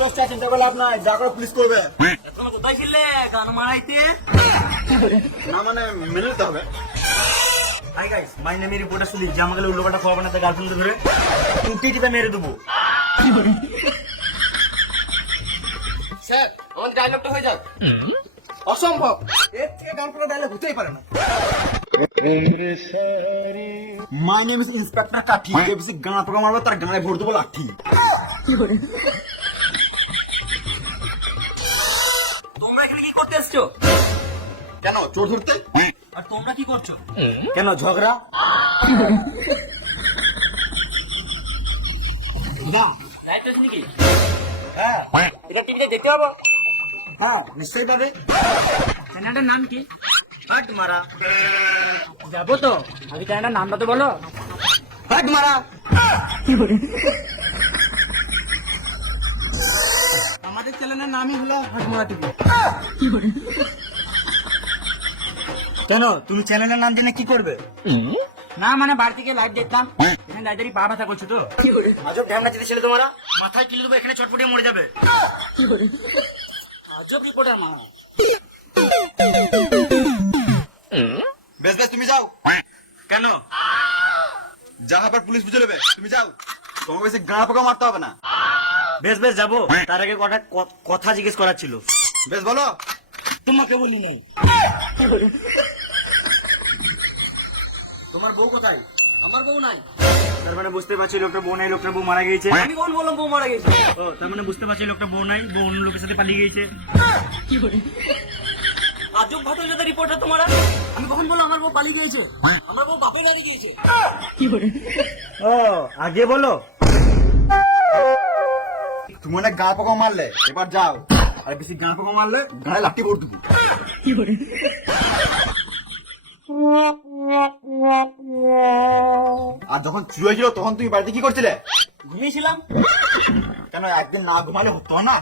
লোকটা চিন্তা করলে আপনার যা করে পুলিশ করবে তোমরা কোথায় ছিলে গান মারাইতে? না মানে মেনে নিতে হবে। Hi guys, my name is reporter Sudip. যে আমাকে উল্টোপাল্টা খবর বানাতে গার্লফ্রেন্ড ধরে টুটিটা মেরে দেবো। স্যার আমার ডায়লগটা হয়ে যাক। অসম্ভব, এর থেকে গান করা ডায়লগ হতেই পারে না। মাই নেম ইজ ইন্সপেক্টর কাঠি। বেশি গান প্রোগ্রাম মারবে তার গানে ভোট দেবো লাঠি। তোমরা এখানে কি করতে এসছো? কেন চোর ধরতে? আর তোমরা কি করছো? কেন ঝগড়া? না লাইট আছে নাকি? হ্যাঁ এটা টিভিতে দেখতে পাবো? হ্যাঁ নিশ্চয়ই পাবে। চ্যানেলটার নাম কি? হাট মারা। যাবো তো, আগে চ্যানেলটার নামটা তো বলো। হাট মারা। আমাদের চ্যানেলের নামই হলো হাট মারা টিভি। কেন তুমি চ্যানেলের নাম দিলে কি করবে? না মানে বাড়ি থেকে লাইট দেখতাম, এখানে লাইটারি পা ব্যথা করছে তো। আজব ঢ্যামনা চিতে ছেলে তোমারা। মাথায় কিলে দেবো, এখানে ছটফটিয়ে মরে যাবে। আজব রিপোর্টার মা। বেশ বেশ তুমি যাও। কেন? যা হাবার পুলিশ বুঝে নেবে, তুমি যাও। তোমাকে বেশি গাঁ পোকা মারতে হবে না। বেশ বেশ যাবো, তার আগে কটা কথা জিজ্ঞেস করার ছিল। বেশ বলো। তোমাকে বলি নাই। তোমার বউ কোথায়? আমার বউ নাই। তার মানে বুঝতে পারছি লোকটা বউ নাই, লোকটা বউ মারা গিয়েছে। আমি কোন বললাম বউ মারা গেছে? ও তার মানে বুঝতে পারছি লোকটা বউ নাই, বউ অন্য লোকের সাথে পালিয়ে গিয়েছে। আজব ভাটো যাদের রিপোর্টার তোমারা। আমি কখন বললাম আমার বউ পালিয়ে গিয়েছে? আমার বউ বাপের বাড়ি গিয়েছে। ও আগে বলো। তুমি অনেক গা পোকা মারলে, এবার যাও। আর বেশি গা পোকা মারলে গায়ে লাঠি করে দেবো। আর যখন চুরি হয়েছিল তখন তুমি বাড়িতে কি করছিলে? ঘুমিয়েছিলাম। কেন একদিন না ঘুমালে হতো না?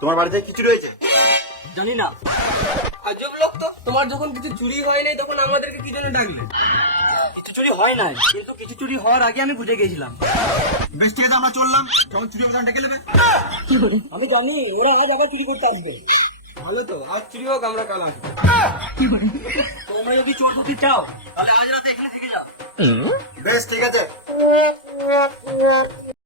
তোমার বাড়িতে কি চুরি হয়েছে? জানি না। আজব লোক তো, তোমার যখন কিছু চুরি হয় নাই তখন আমাদেরকে কি জন্য ডাকলে? কিছু চুরি হয় নাই, কিন্তু কিছু চুরি হওয়ার আগে আমি বুঝে গেছিলাম। বেশ ঠিক আছে আমরা চললাম, যখন চুরি হবে তখন ডেকে নেবে। আমি জানি ওরা আজ আবার চুরি করতে আসবে। ভালো তো, আজ চুরি হোক, আমরা কাল আসবো। তোমরা যদি চোর ধরতে চাও তাহলে আজ রাতে এখানে থেকে যাও। বেশ ঠিক আছে।